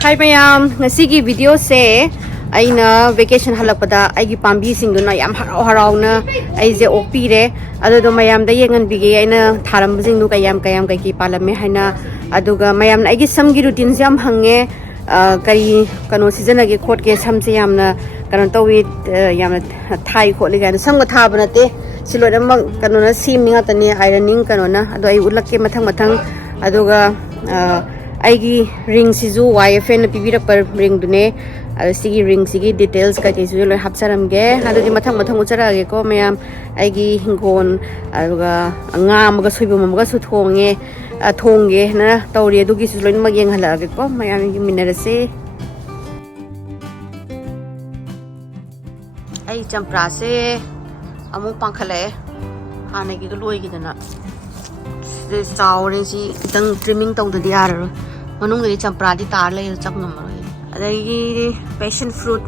Hi mayam, ngasigi video se aina vacation halakpada aigi pambi singduna yam haraw-harawna aise okpire adudo mayam da yengan bige aina tharam singdu kayam kai palame haina aduga mayam aigi samgi routine yam hange kari kano season age khot ke samse yamna kano tawi yamna thai khot le samga thabana te silodam kano na sim ninga tani ironing kano na adu ai ulakke mathang aduga aigi ring sizu YFN pibira par ring dune sigi ring sigi details ka ke su lo hapsaram ge adu di mathang uchara ge ko mayam aigi hingon aduga nga amaga soibum amaga su thongge na tawri adu gi su lo ma yeng hala ge ko mayam gi minarase ai champra se amu pangkhale hane gi loi gi dana sauring si itang trimming tong da diar manung ge champra di tar le chak namroi adagi passion fruit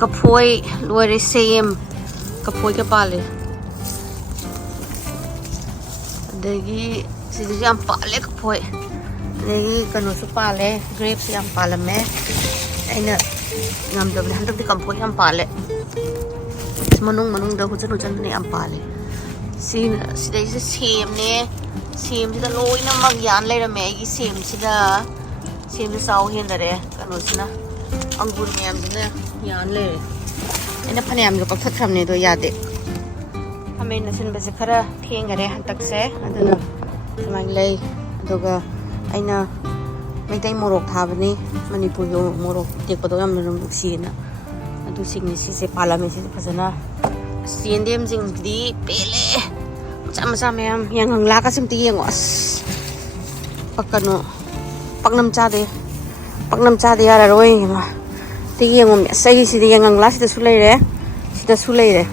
kaphoi loire same kaphoi ke pale adagi si jam pale kaphoi adagi kanu su pale grapes yam palame aina ngam doble hantak di kaphoi yam pale manung da hujan ne yam pale sida same ne same sida loina mag yan le rame gi same saw hen dare kanu sina angur meyam dina yan le ena phaneyam ga pakthak thamne do yade hame na sin base khara thengare hantak se aduna samai lei aduga aina maitai morok thabani manipur yo morok tekpado yam rum sina adu singni si se palame si phajana siendem jing di pele sama meyam yang hangla ka simti yengo as pakano paknam chade yara roi ma ti yengom sai si de yang angla sida sulai re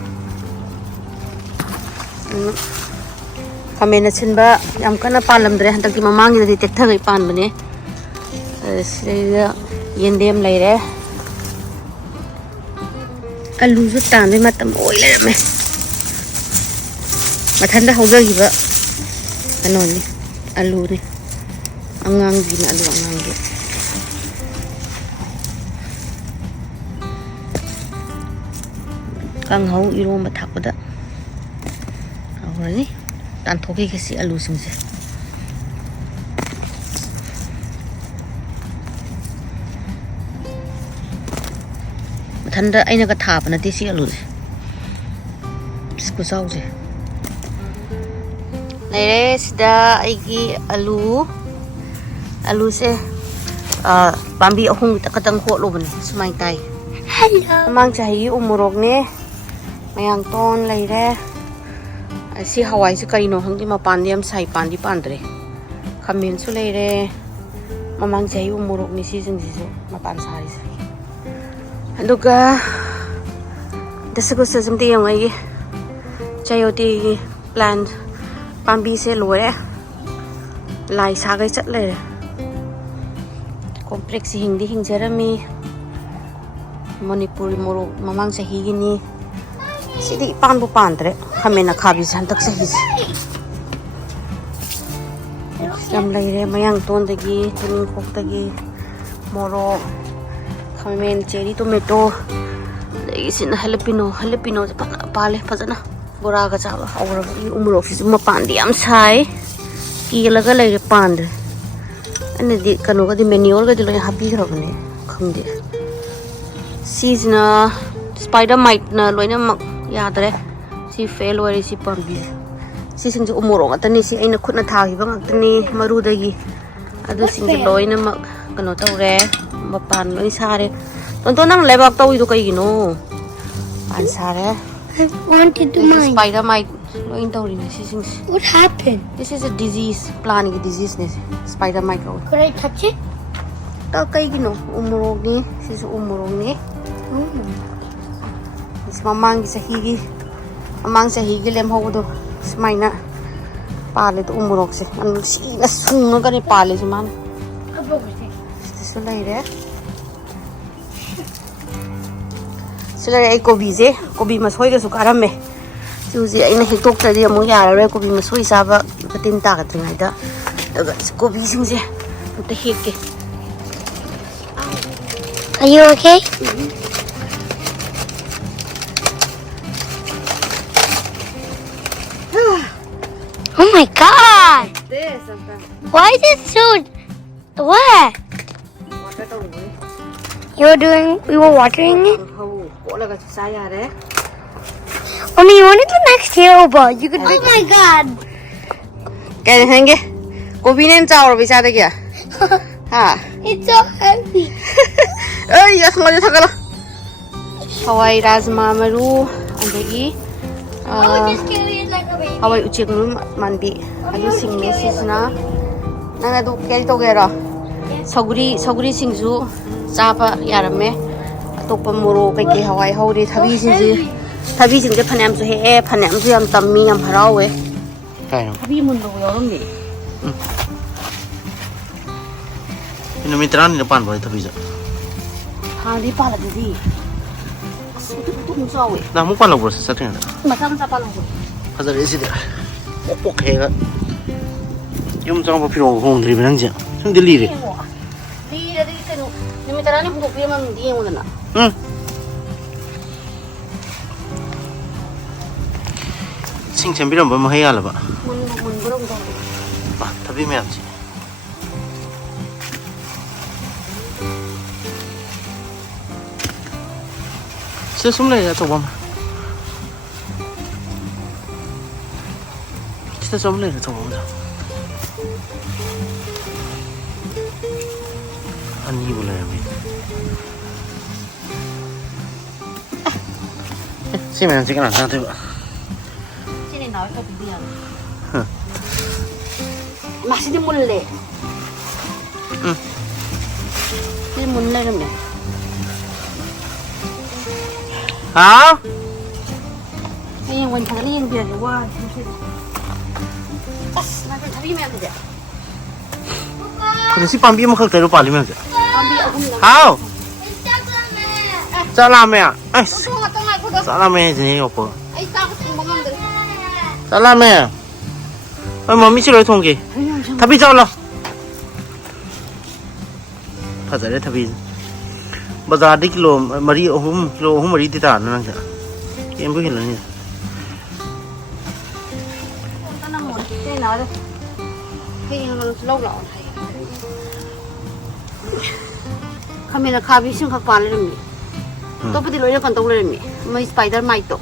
kamena chinba yam kana palam dre hantak ti mamang gi tek thagai pan bane sida yendem leire alu ju tan de matam oi le me mathanda hauja giba anoni alu ni angang gi na alu angang gi kang hau iromba thakpada awani tan thoki ke si alu singse mathanda aina ka thapana ti si alu isku sauje nere sida aigi alu se pambi ahung katang ho lo bani sumai tai hello mang chahi umurok ne mayang ton leire si hawai se karino hangdi mapan diam sai pandi pandre khamen su leire mamang chahi umurok ni si jing ji mapan sari se aduga desago se jamti yang ai chayoti plant pambi se lore lai sa gai chat le complex hing jerami manipur moro mamang sahi gini sidi pan bu pandre khamena khabi santak sahi sam laire mayang ton dagi tuning khok dagi moro khamen cherry tomato lagi sin jalapeno pale phajana bora ga cha awra umrok si ma pandi am sai ki laga laire pandre ane di kanu ga di manual ga di lo happy khrabane khamde seasona spider mite na loina mak yadre si fail wari si pambi si sing umurong atani si aina khutna thagi bang atani maru dagi adu sing loina mak kanu tawre mapan loi sare ton nang lebak tawi do kai gino pan sare I wanted to mine. Spider mite loin tawri ne si sing What happened? this is a disease planning disease ne spider mite ko Could I touch it? ta kai gino umurong ni si umurong ni mamang sahi gi lem hodo smaina pale to umurok se an si na sunga ka ni pale juman so leire sila ai kobi masoi ga su karame suji aina hitok ta di amu yara re kobi masoi saba katin ta ka tringai da daga kobi singje Mutta heke. Are you okay? Oh my god! This Why is it so wet? We were watering it? Mommy, you wanted the next hero you could. Oh my god! Cái này cái cô bị nên trào rồi bị sao đây kìa hả It's so heavy. ơi ya không có thằng nào Hawaii rajma maru andagi Just carry it like a baby. Hawaii uchik mandi adu singme sisna nana du keri to gera saguri singju chapa yarame atokpa moro kai kai Hawaii hori thabi singje phanam su he phanam su yam tammi yam harawe thabi mun do yorom ni Ini mitran di depan boleh tapi bisa. Hari pala jadi. Itu musawe. Nah, mau pan lagi satu yang ada. Macam apa lagi? Hazar isi dia. Opok hega. Yum jangan berpikir hong dari bilang je. Cuma dia lirik. Lirik itu. Ni mitran ni buku dia memang dia mula nak. Sing cembiran bermahaya lah pak. Mun belum tahu. Bah, tapi macam sih. Saya semula ya coba mah. Kita semula ya coba mah. Ani boleh ya mi. Si mana sih kan ada tu. Sini nak apa dia? Masih di mulle. Di mulle ni. Hả? Cái quần thằng này yang dia ni wah. Pas, nak thabi macam tu je. Kau si pambi macam terus pali macam tu. Pambi aku ni. How? Salam ya. Tengah. Salam ya jenis apa? Ai tak sembang mandor. Salam ya. Mami sih lagi thongke. Tapi jauh lah. Pasal dia tapi. Bazar di kilo mari mari di tanah nangsa. Yang boleh lah ni. Tanah mon, tanah ada. Yang lau. Kami nak kabi sih kak paling ni. Tapi di luar kan tahu ni. Mai spider mai tu.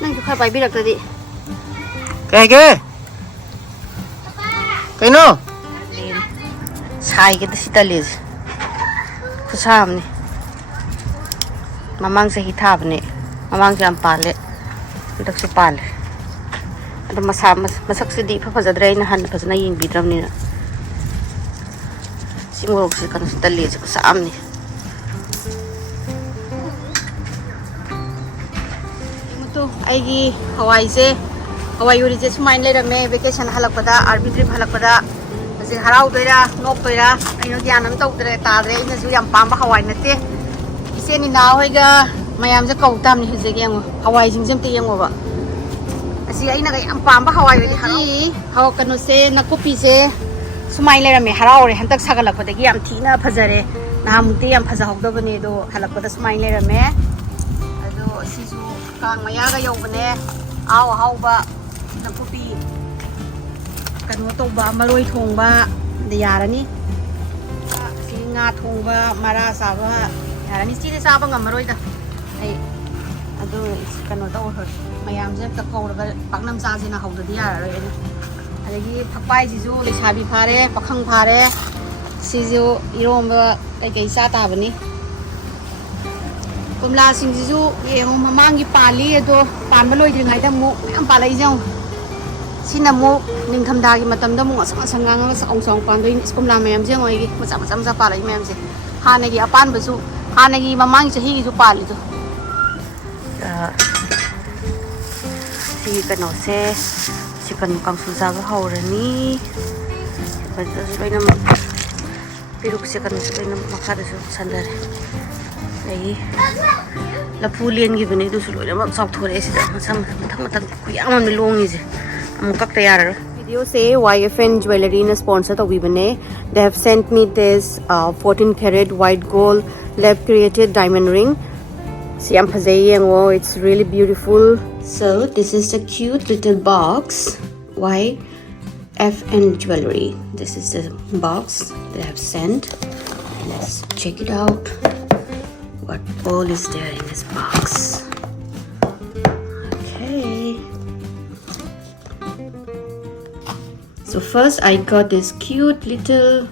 Nang tu kau bayi birak tadi. Kayak. Kayak no. Sai kita sita liz. Kusam ni. Mamang sa hitab ni. Mamang sa ampale. Itak si pale. Ada masak sedih pa pazadray na han pas na yung bidram ni na. Simurog si kanu sita liz kusam ni. Ito ay Hawaii se. Hawaii uri je sumain le rame vacation halak pada RV trip halak pada. Kasi harau doira nok doira aino gyanam tawdre tadre ina su yam pamba Hawaii nate ise ni naw hoiga mayam je kautam ni hije gengo Hawaii jingjam te yengo ba asi aina ga yam pamba Hawaii ri harau haw kanu se nakupi se sumai le rame harau re hantak sagalak pada gi yam thina phajare nahamte yam phaja hogdobane do halak pada sumai le rame ado sisu kang maya ga yobane aw hawba nakupi kanu thongba maroi thongba de yarani si nga thongba mara saba yarani si de saba ngamaroi da ai adu kanu to hor mayam je ta kauraga paknam sa sina hawda di yararoi ani adagi phakpai ji ju lesabi phare pakhang phare si ju iromba kai kai sa ta bani kumla sing ji ju yengo mamangi pali ado panba loi dringai da mu am palai jang Sinamu ningkam dagi matam da mu asang nga sa ong pandoy iskom la mayam je ngoi gi macam pala mayam je hana gi apan basu hana gi mamang sahi gi ju pali to si kano se si kan kang su za ga haurani ba baina piruk se kan se baina makha da su sandare ai la pulien gi bene du su loi mak chok thore si da macam matang ku yam mi long ni je amukak tayar video video say YFN jewelry na sponsor to bane. They have sent me this 14 karat white gold lab created diamond ring. See, it's really beautiful. So this is the cute little box. YFN jewelry. This is the box they have sent. Let's check it out. What all is there in this box? Okay. So first I got this cute little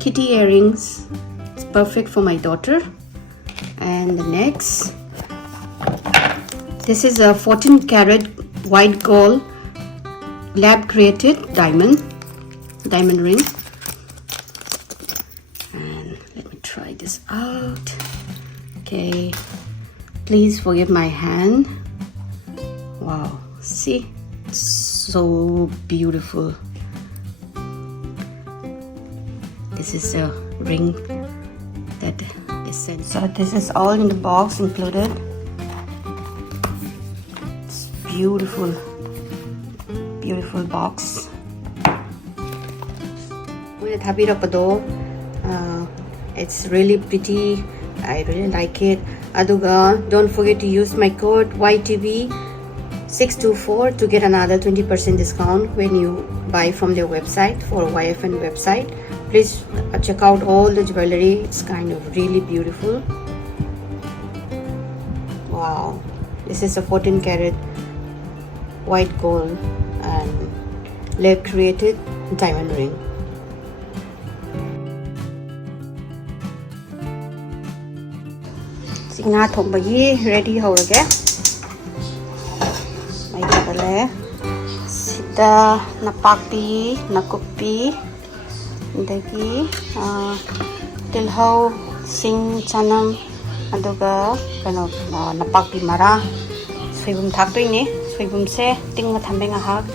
kitty earrings. It's perfect for my daughter. And the next, this is a 14 karat white gold lab created diamond ring. And let me try this out. Okay, please forgive my hand. Wow, see, so beautiful. This is a ring that is sent. So this is all in the box included. It's beautiful box. It's really pretty. I really like it. Aduga, don't forget to use my code YTV624 to get another 20% discount when you buy from their website, for YFN website. Please check out all the jewelry. It's kind of really beautiful. Wow, this is a 14 karat white gold and lab created diamond ring. Nga thongba ready horage. May kadale sida napakpi nakupi dagi tilhaw sing chanam aduga kano napakpi mara soibum thaktoy ni soibum se ting na thambe nga hak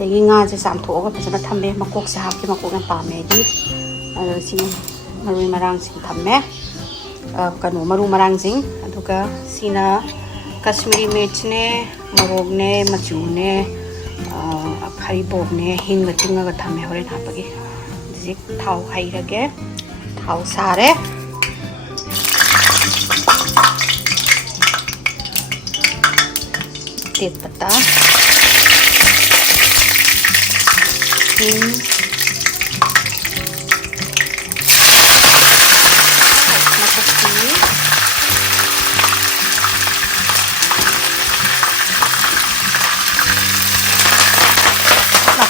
dagi nga je sam thoga phasana thambe makok se hak ki makok na pame di adu sing marui marang sing thamme kanu maru marang sing aduga sina Kashmiri mirch ne morog ne machu ne khari bog ne hing ga tinga ga thamme horen hapagi zik thau hairage thau sare tet pata hing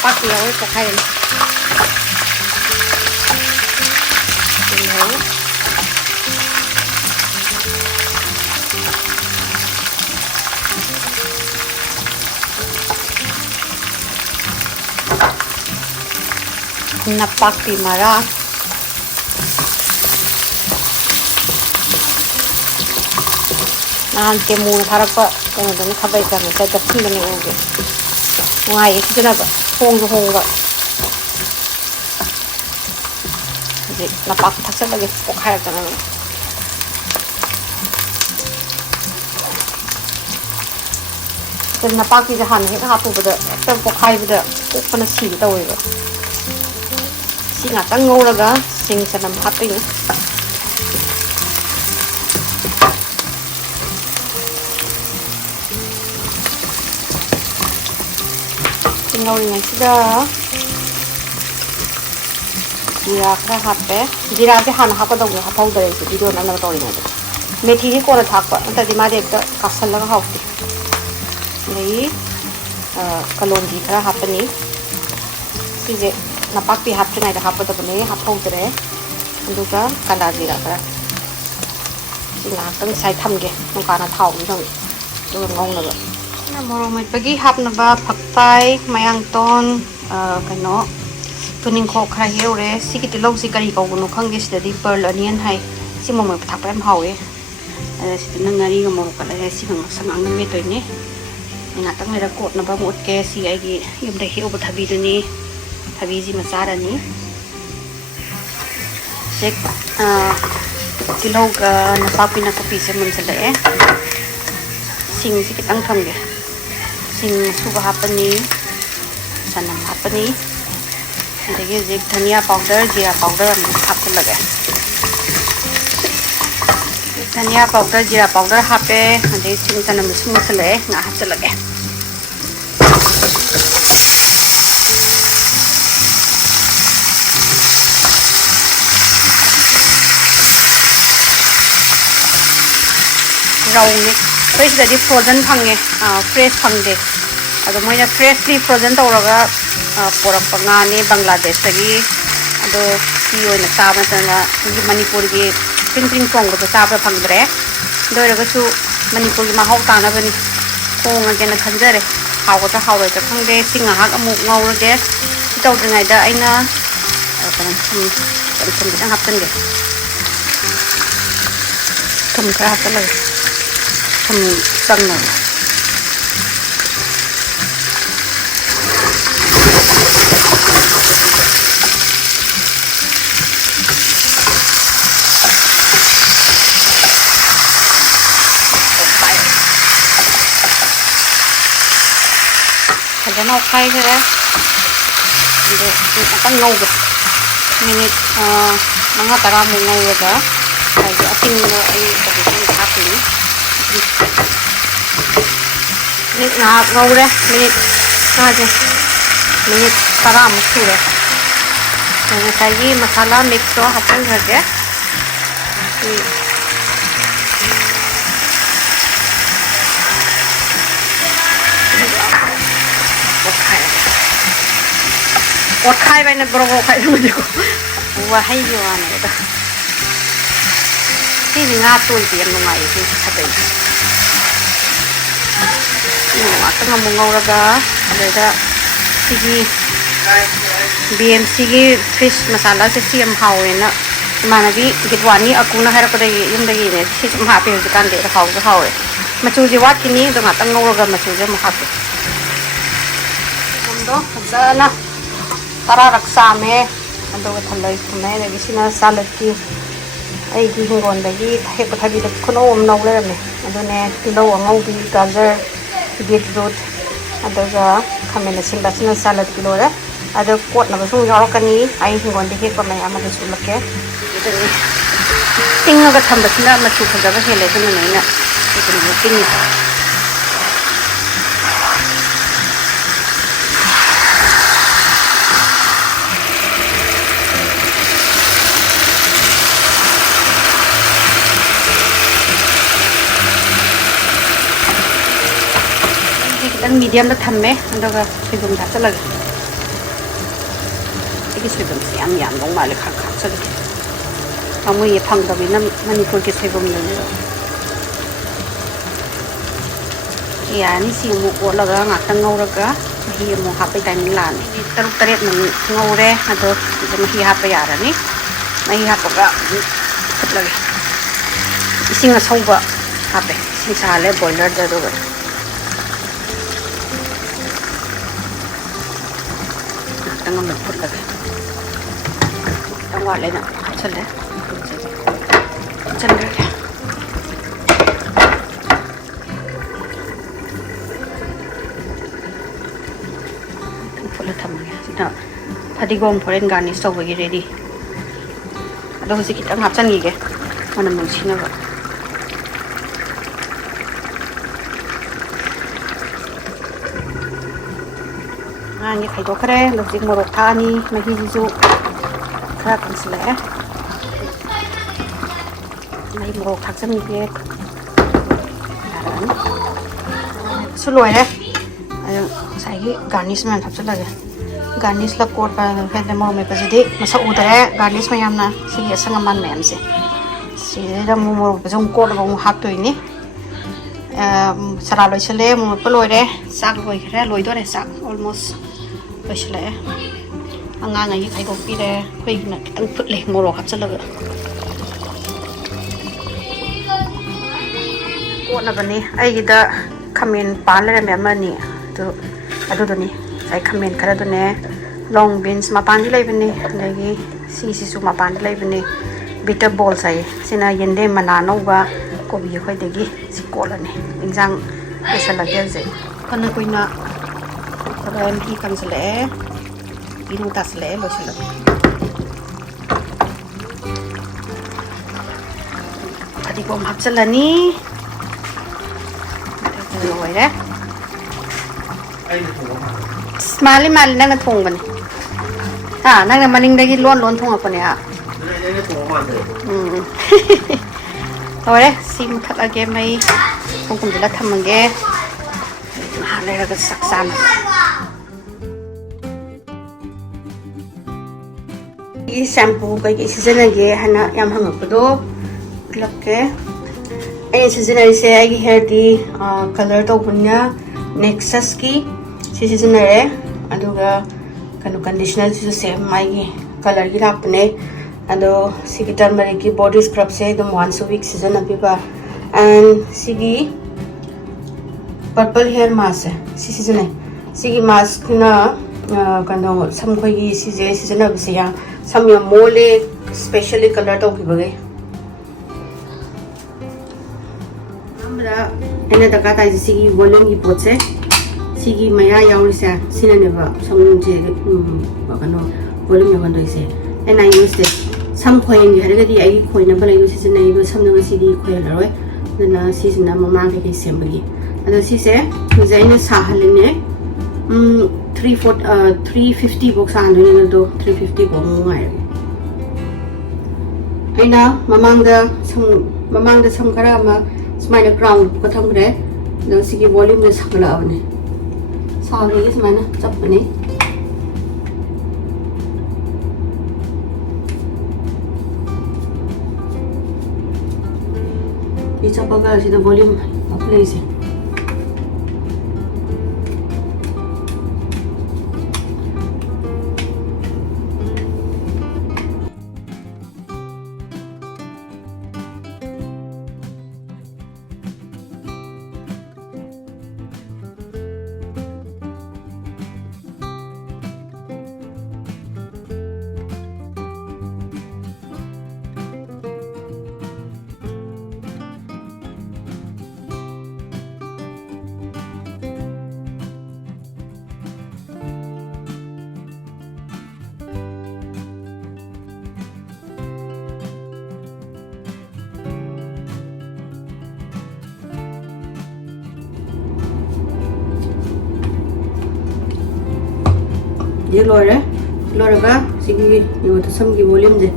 Pati ako ito kain. Hello. Napakti mara. Nanti muna harap pa kung ano nakabay kami sa dating na ni Uge. Ngay, ito na ba? Hongga. Jadi, napak taksa lagi kok kaya ka naman. Jadi napak di jahan, hika hapu bada, ekta kok kaya bada, kok pa na sili tawai ba. Singa tang ngaw laga, sing sa nam hapi ni. Tinggal ini sudah. Jira kena hape. Jira ke hana hapa dong hapa udah itu video nana tahu ini. Methi ni kora thapa. Nanti di mana itu kasar laga hauti. Jadi kalonji kena hapa ni. Sih napak pi hapa ni ada hapa tu ni hapa udah. Juga kala jira kena. Singa tang saya thamge. Mungkin tahu ni dong. Tu ngong naga. Morong may pagi hap na ba pakpay mayang ton kano tuning ko kaya yore si kitilog si kari ko kuno kangge sida di pearl onion hay si mo may patakpa em hawe si tinang ngari ng morong kala si ng sangang ng mito ni inatang nila kot na ba muot ke si ay yung dahi o tabi do ni tabi si masara ni check tilog napapi na kapisa mo sa dae sing sikit ang kangge sing suka hapa ni Sanam hapani. Adagi zik dhania powder, jeera powder amuk hapchilage. Dhania powder, jeera powder hape. Adagi sing sanam smoothale nga hapchilage. Rauni. Fresh jadi frozen pangge, fresh pangde. Ado moina freshly frozen tauraga porak pangani Bangladesh lagi. Ado iyo na tama tanga Manipur gi pring pong ko tapa pangdre. Doiraga su Manipur gi mahau tana bani. Kong again na khanjare. Hawa ta pangde singa hak amuk ngaurage. Itaw dengai da aina kan kita hapten ge. Tum ka hapten lagi. Tăng này phải nó khay thế đấy tăng ngầu rồi minute mga tara mo ngầu rồi đó phải cho tin nó ai có thể hấp đi minute na ngầu đấy minute tara mo sure rồi cái gì masala mix cho hấp lên rồi What khai vậy nè, bro khai luôn chứ, và hay gì à này đó, cái gì ngã tôi tiền luôn này thì thật đấy, nhưng mà cái ngầm ngầu ra đó, rồi đó, cái gì BMC cái fish masala sẽ xiêm hàu này nè, mà nó bị cái quán này, aku nó hay là cái đấy, im đây này, chỉ chấm hạt thì can để hàu cái hàu này, mà chú gì vắt cái này, rồi ngã tăng ngầu ra mà chú gì mà hạt, không đó, thật ra nè. Tara raksa me ando thalai thumai lagi sina salad ki ai gi hingon lagi he ko thabi khono om nau le me ando ne tilo ngau bi gajar beetroot ando ga khamena singba sina salad kilo ra ado kot na basung yoro kani ai hingon de he ko me ama su lake ting ga thamba sina ma chu khaja ba hele sina nei na ting medium da thamme andaga soibum da chala igi soibum yam yam dong ma le khak khak chala amu ye phang da binam Manipur ke soibum le ya ni si mu ko la ga ngak tang ngau ra ga hi mu ha pe dai min la ni taruk taret min ngau re ado de hi ha pe ya ra ni mai ha ko ga khut la ising a soba ha pe sing sa le boiler da do tăng ngâm phút là tăng gọi lên ạ chân đấy chân đấy phút là thầm nha thadi gom phút lên garnish sau với ready đâu thì kita ngáp chân gì kìa mà nằm mình xin nó ini khai ko kare lo jing morok thani ma hi ju kha kan sle mai morok thak chang ge aran su loi re sai hi garnish man thap chala ge garnish la kot pa he de mo me pa ji ma sa u tare garnish ma yam na si ge sang man me am se si de mo morok pa jong kot ba mo hap toi ni sara loi chale mo pa loi re sak loi kare loi do re sak almost bây giờ lẽ ngang ngày thấy có cái đây quay là tăng phật lệ mồ hấp rất là cuộn là vấn đề ai cái đó comment bán lại mẹ mà nè tôi ở đâu nè ai comment cái đó nè long beans mà bán đi lấy vấn đề này cái xì xù mà bán đi lấy vấn đề bitter ball sai xin là yên đêm mà nấu và có bị khoai đấy cái xí cuộn là nè anh rằng cái salad cái gì còn là quên là Kaya mhi kangsale, iru tasle lo sila. Tadi ko mahapsala ni. Ito na wala. Mali nang nathong ba ni? Ha, nang maning dagi lon thong ako niya. Ore, sim thalage mai kung dila thamange. Mahalaga saksan. 이 샴푸 거기 시즌하게 하나 얌 한것도 그렇게 이 시즌에서 아기 헤어디 컬러도 보냐 넥서스기 시즌에 아두가 그노 컨디셔너도 세임 마이기 컬러기 라프네 아도 시기 터머릭기 보디 스크럽세 좀 once a week 시즌 아비바 and 시기 purple hair mask 시즌에 시기 마스크나 그노 삼거기 시즌 아비세야 Some mole specially color to bage. Amra ena taka ta sigi volume gi poche. Sigi maya yaurisa sinaneba some je bakano volume yaban doise. And I use this some coin gi haragadi ai coin na balai use na ibo some na sigi coin laroi. Dana season na mama ge sembagi. Ado sise design sahaline 350 box handling do 350 box ngai aina mamangda sam khara ma smaina ground ko thamre do sigi volume ne sakla avne sawre gi smaina chapne i chapaga sida volume apply se ये लोरे का सिगी ये वो तो सम की volume जे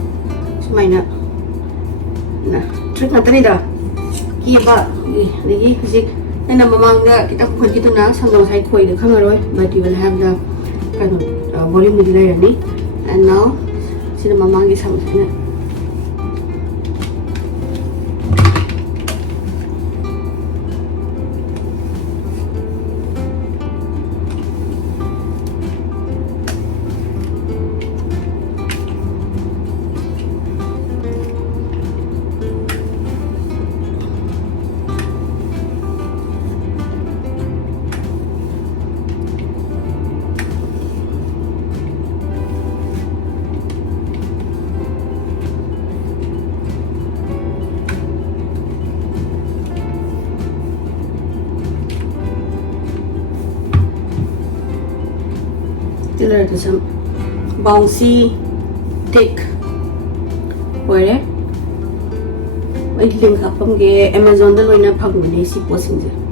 सुमाइना ना trick ना तनी दा कि बा देखिए किसी ने ना ममांग दा किताब खोल की तो ना संदो साइड खोई दे खंग रोय but you will have the kind of volume में दिखाई रहनी and now सिर्फ ममांग की सम ने There is some bouncy, thick. Where? I link up Amazon the loina pag mene si posing.